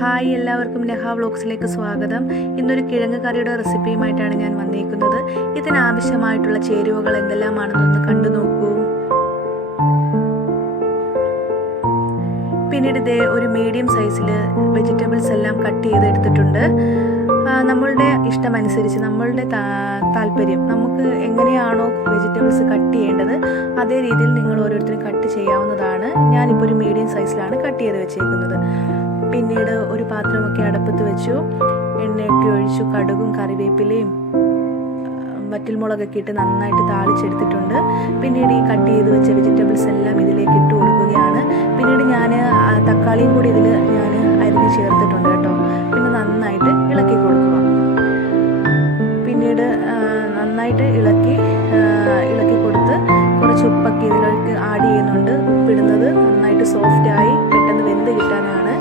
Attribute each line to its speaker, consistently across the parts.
Speaker 1: Hi എല്ലാവർക്കും നെഹ വ്ളോഗ്സിലേക്ക് സ്വാഗതം. ഇന്നൊരു കിഴങ്ങ് കറിയുടെ റെസിപ്പിയുമായിട്ടാണ് ഞാൻ വന്നിരിക്കുന്നത് ഇതിനാവശ്യമായിട്ടുള്ള ചേരുവകൾ എന്തെല്ലാമാണെന്നൊന്ന് കണ്ടു നോക്കൂ. പിന്നീട് ഇതേ ഒരു മീഡിയം സൈസിൽ വെജിറ്റബിൾസ് എല്ലാം കട്ട് ചെയ്ത് എടുത്തിട്ടുണ്ട് നമ്മളുടെ ഇഷ്ടമനുസരിച്ച് നമ്മളുടെ താല്പര്യം. നമുക്ക് എങ്ങനെയാണോ വെജിറ്റബിൾസ് കട്ട് ചെയ്യേണ്ടത് അതേ രീതിയിൽ നിങ്ങൾ ഓരോരുത്തരും കട്ട് ചെയ്യാവുന്നതാണ്. ഞാനിപ്പോൾ ഒരു മീഡിയം സൈസിലാണ് കട്ട് ചെയ്ത് വെച്ചേക്കുന്നത്. പിന്നീട് ഒരു പാത്രമൊക്കെ അടുപ്പത്ത് വെച്ചു. എണ്ണയൊക്കെ ഒഴിച്ചു കടുകും കറിവേപ്പിലയും വറ്റൽമുളകൊക്കെ ഇട്ട് നന്നായിട്ട് താളിച്ചെടുത്തിട്ടുണ്ട്. പിന്നീട് ഈ കട്ട് ചെയ്ത് വെച്ച വെജിറ്റബിൾസ് എല്ലാം ഇതിലേക്ക് ഇട്ട് കൊടുക്കുകയാണ്. പിന്നീട് ഞാൻ തക്കാളിയും കൂടി ഇതിൽ ഞാൻ അരിഞ്ഞ് ചേർത്തിട്ടുണ്ട് കേട്ടോ. പിന്നെ നന്നായിട്ട് ഇളക്കി കൊടുക്കുക. പിന്നീട് നന്നായിട്ട് ഇളക്കി ഇളക്കി കൊടുത്ത് കുറച്ച് ഉപ്പൊക്കെ ഇതിലേക്ക് ആഡ് ചെയ്യുന്നുണ്ട്. ഉപ്പിടുന്നത് നന്നായിട്ട് സോഫ്റ്റായി പെട്ടെന്ന് വെന്ത് കിട്ടാനാണ്.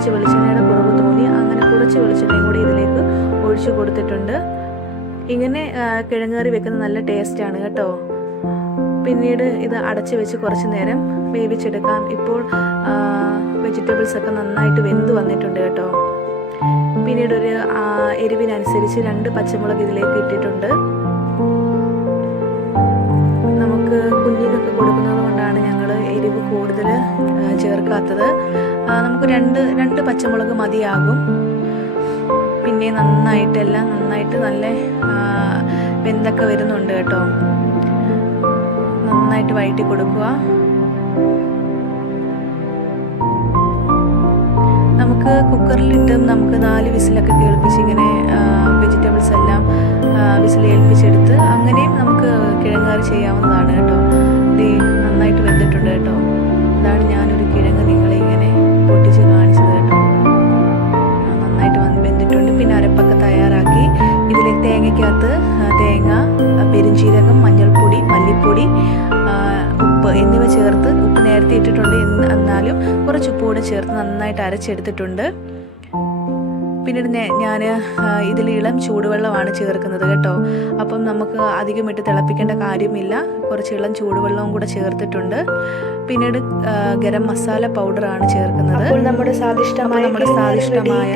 Speaker 1: കുറച്ച് വെളിച്ചെണ്ണയുടെ കുറവ് തോന്നി. അങ്ങനെ കുറച്ച് വെളിച്ചെണ്ണയും കൂടി ഇതിലേക്ക് ഒഴിച്ചു കൊടുത്തിട്ടുണ്ട്. ഇങ്ങനെ കിഴങ്ങേറി വെക്കുന്ന നല്ല ടേസ്റ്റാണ് കേട്ടോ. പിന്നീട് ഇത് അടച്ചു വെച്ച് കുറച്ച് നേരം വേവിച്ചെടുക്കാം. ഇപ്പോൾ വെജിറ്റബിൾസ് ഒക്കെ നന്നായിട്ട് വെന്ത് വന്നിട്ടുണ്ട് കേട്ടോ. പിന്നീട് ഒരു എരിവിനനുസരിച്ച് രണ്ട് പച്ചമുളക് ഇതിലേക്ക് ഇട്ടിട്ടുണ്ട്. എരിവ് കൂടുതൽ ചേർക്കാത്തത്. നമുക്ക് രണ്ട് രണ്ട് പച്ചമുളക് മതിയാകും. പിന്നെ നന്നായിട്ട് എല്ലാം നന്നായിട്ട് നല്ല വെന്തൊക്കെ വരുന്നുണ്ട് കേട്ടോ. നന്നായിട്ട് വഴറ്റി കൊടുക്കുക. നമുക്ക് കുക്കറിലിട്ടും നമുക്ക് നാല് വിസിലൊക്കെ കേൾപ്പിച്ച് ഇങ്ങനെ വെജിറ്റബിൾസ് എല്ലാം വിസിൽ ഏൽപ്പിച്ചെടുത്ത് അങ്ങനെയും നമുക്ക് കിഴങ്ങാറി ചെയ്യാവുന്നതാണ് കേട്ടോ. കേട്ടോ. അതാണ് ഞാനൊരു കിഴങ്ങ് നിങ്ങളെ ഇങ്ങനെ പൊട്ടിച്ച് കാണിച്ചത് കേട്ടോ. നന്നായിട്ട് വന്ന് വെന്തിട്ടുണ്ട്. പിന്നെ അരപ്പൊക്കെ തയ്യാറാക്കി ഇതിലേക്ക് തേങ്ങയ്ക്കകത്ത് തേങ്ങ പെരുംജീരകം മഞ്ഞൾപ്പൊടി മല്ലിപ്പൊടി ഉപ്പ് എന്നിവ ചേർത്ത് ഉപ്പ് നേരത്തെ ഇട്ടിട്ടുണ്ട്. എന്ന് എന്നാലും കുറച്ച് ഉപ്പ് കൂടെ ചേർത്ത് നന്നായിട്ട് അരച്ചെടുത്തിട്ടുണ്ട്. പിന്നീട് ഞാൻ ഇതിൽ ഇളം ചൂടുവെള്ളമാണ് ചേർക്കുന്നത് കേട്ടോ. അപ്പം നമുക്ക് അധികം ഇട്ട് തിളപ്പിക്കേണ്ട കാര്യമില്ല. കുറച്ച് ഇളം ചൂടുവെള്ളവും കൂടെ ചേർത്തിട്ടുണ്ട്. പിന്നീട് ഗരം മസാല പൗഡറാണ് ചേർക്കുന്നത്.
Speaker 2: നമ്മുടെ സ്വാദിഷ്ടമായ
Speaker 1: നമ്മുടെ സ്വാദിഷ്ടമായ